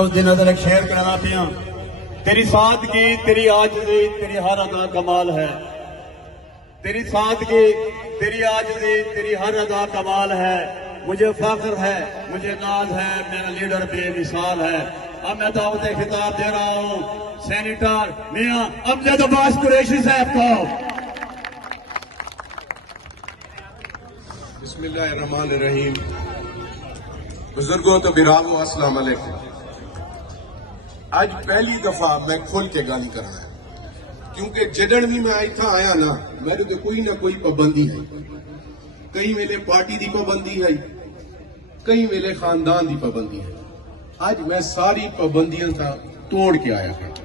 उस दिन other share कराना पिया। तेरी सादगी, तेरी आजिज़ी, तेरी हर अदा कमाल है। तेरी सादगी, तेरी आजिज़ी, तेरी हर अदा कमाल है। मुझे फख्र है, मुझे नाज है, मेरा लीडर बेमिसाल है। अब मैं दावत खिताब दे रहा हूँ सेनेटर मियां अमजद अब्बास कुरैशी साहब को। बिस्मिल्लाहिर्रहमानिर्रहीम। बुजुर्गों तो बिरादरो अस्सलाम वालेकुम। आज पहली दफा मैं खुल के गाली कर रहा है, क्योंकि जडन भी मैं इतना आया ना, मेरे तो कोई ना कोई पाबंदी है। कई वेले पार्टी की पाबंदी है, कई वेले खानदान की पाबंदी है। आज मैं सारी पाबंदियों का तोड़ के आया हूं।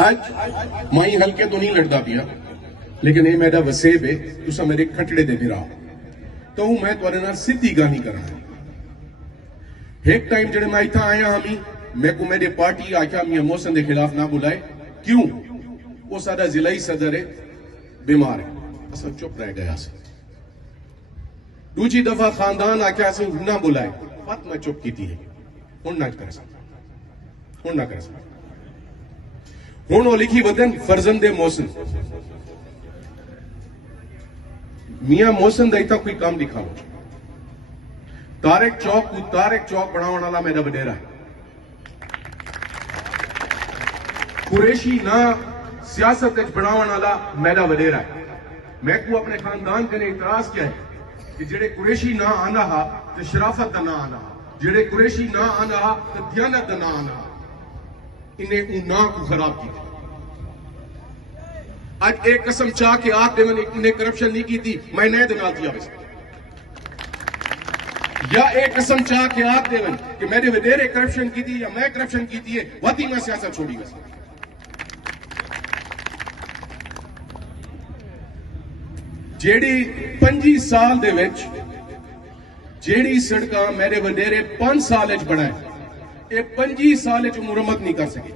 आज माई हल्के तो नहीं लड़ता पिया, लेकिन ये मेरा वसेब है, तुसा मेरे खटड़े दे फिरा तो मैं तुहारे नाल सीधी गाली करना। एक टाइम जड़े मैं इतना आया हमी, मैं को मेरे पार्टी आख्या मियां मोहसिन के खिलाफ ना बुलाए। क्यों? वो सारा जिला ही सदर है, बीमार है, अस चुप रह गया। दूसरी दफा खानदान आख्या अस ना बुलाए, बात मैं चुप की है। हूं ना कर सकता, हूं ना कर सकता। हूं वो लिखी वतन फर्जंदे मोहसिन, मियां मोहसिन का इतना कोई काम दिखाओ। तारक चौक बनाने वाला मेरा वडेरा है। कुरैशी ना सियासत बनाने वाला मेरा वडेरा है। मैं को अपने खानदान के इतराज किया है कि जेड़े कुरैशी ना आना हा तो शराफत का ना आना हा, जेड़े कुरैशी ना आना हा तो दियानत का ना आना हा। इन्हें ना को खराब की। आज एक कसम चाह के आप इन्हें करप्शन नहीं की थी, मैं नए दिना दिया बस। या एक कसम चाह के आप देवन कि मैंने वडेरे करप्शन की थी या मैं करप्शन की थी, वती मैं सियासत छोड़ी बस। जेड़ी 25 साल दे विच जेड़ी सड़क मेरे वडेरे 5 साल बनाए, ये 25 साल मुरम्मत नहीं कर सकी।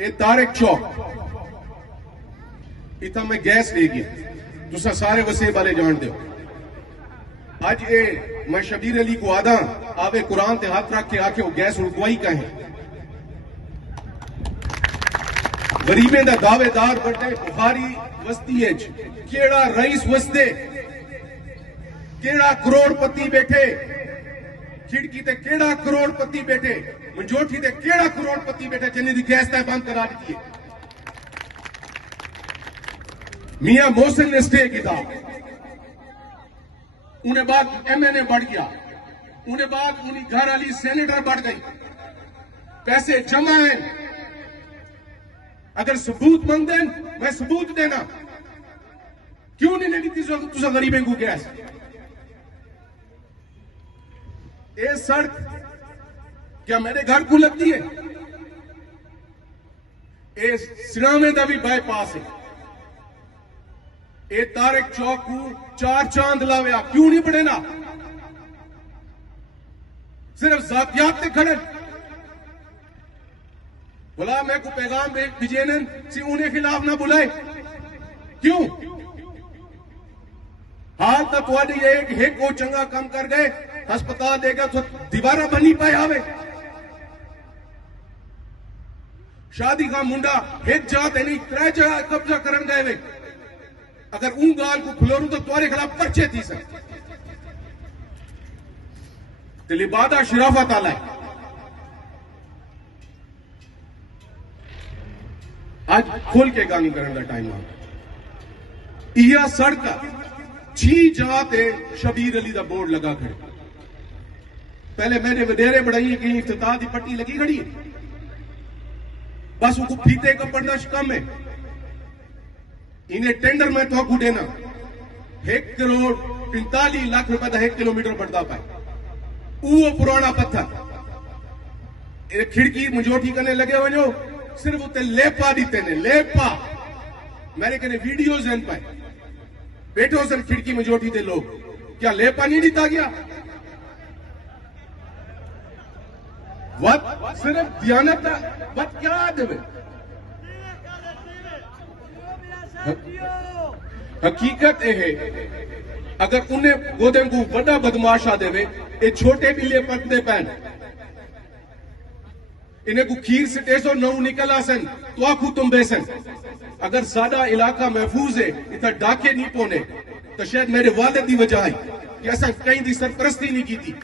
ये तारक चौक इतना मैं गैस ले गया, तुसा सारे वसेब वाले जानते हो। आज ये मैं शबीर अली को आदा आवे कुरान ते हाथ रख के आके वो गैस रुकवाई का है। गरीबें दा दावेदार बड़े बुखारी वस्ती है, केड़ा रईस वसदे, केड़ा करोड़पति बैठे, खिड़की ते केड़ा करोड़पति बैठे, मंजोठी ते केड़ा करोड़पति बैठे जिन्हें दी गैस तय बंद करा दी है। मियां मोहसिन ने स्टे किया, उन्हें बाद MNA बढ़ गया, उन्हें बाद उन्हीं घर वाली सेनेटर बढ़ गई, पैसे जमा है। अगर सबूत मंग दें, मैं सबूत देना। क्यों नहीं दी तुसा गरीबें को गैस? ये सड़क क्या मेरे घर को लगती है? ये सिरामे का भी बाईपास है। ये तारक चौक को 4 चांद लाव्या, क्यों नहीं बढ़े ना? सिर्फ जातियात ते खड़े बोला मैं को पैगाम भेजेन सी उन्हें खिलाफ ना बुलाए। क्यों? हाल तक थोड़ी एक वो चंगा काम कर गए, अस्पताल देगा तो दीवारा बनी पाए आवे। शादी का मुंडा एक जात नहीं 3 जगह कब्जा करन गए वे। अगर ऊं गाल को खुलोरू तो तुम्हारे खिलाफ पर्चे थी सर। लिबादा शराफत आला है। आज खोल के गानी करने का टाइम आ। यह सड़क 6 जगह ते शबीर अली का बोर्ड लगा खड़े। पहले मेरे वडेरे बढ़ाई कहीं इफ्तिताह की पट्टी लगी खड़ी है, बस उसको फीते का पड़ना कम है। इन्हें टेंडर में तो को देना 1 करोड़ 43 लाख रुपए का 1 किलोमीटर बढ़ता पाए। वो पुराना पत्थर खिड़की मुझोठी करने लगे वजो, सिर्फ उत्ते लेपा दीते ने, लेपा मेरे कने वीडियोज हैं पाए बैठो सन खिड़की मुझोठी दे लोग, क्या लेपा नहीं दिता गया? वत सिर्फ दियानत वत क्या देवे हकीकत यह है अगर उन्हें गोदे को बड़ा बदमाशा देवे ये छोटे बिल्ले पकड़े पैन इन्हें को खीर से टेसो नौ निकला सन तो आखू तुम बेसन अगर सादा इलाका महफूज है इतना डाके नहीं पोने तो शायद मेरे वालिद की वजह है कि ऐसा कहीं दी सरपरस्ती नहीं की थी